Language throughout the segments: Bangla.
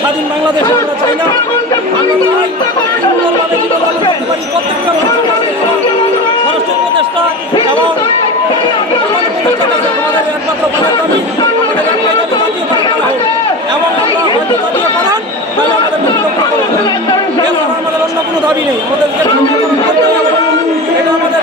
স্বাধীন বাংলাদেশ আমরা চাই না আমরা প্রত্যেকটা স্বরাষ্ট্র উপদেষ্টা এবং প্রধান উপদেষ্টার কাছে আমাদের একমাত্র দাবি নেই। আমাদের এটা আমাদের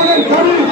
con el.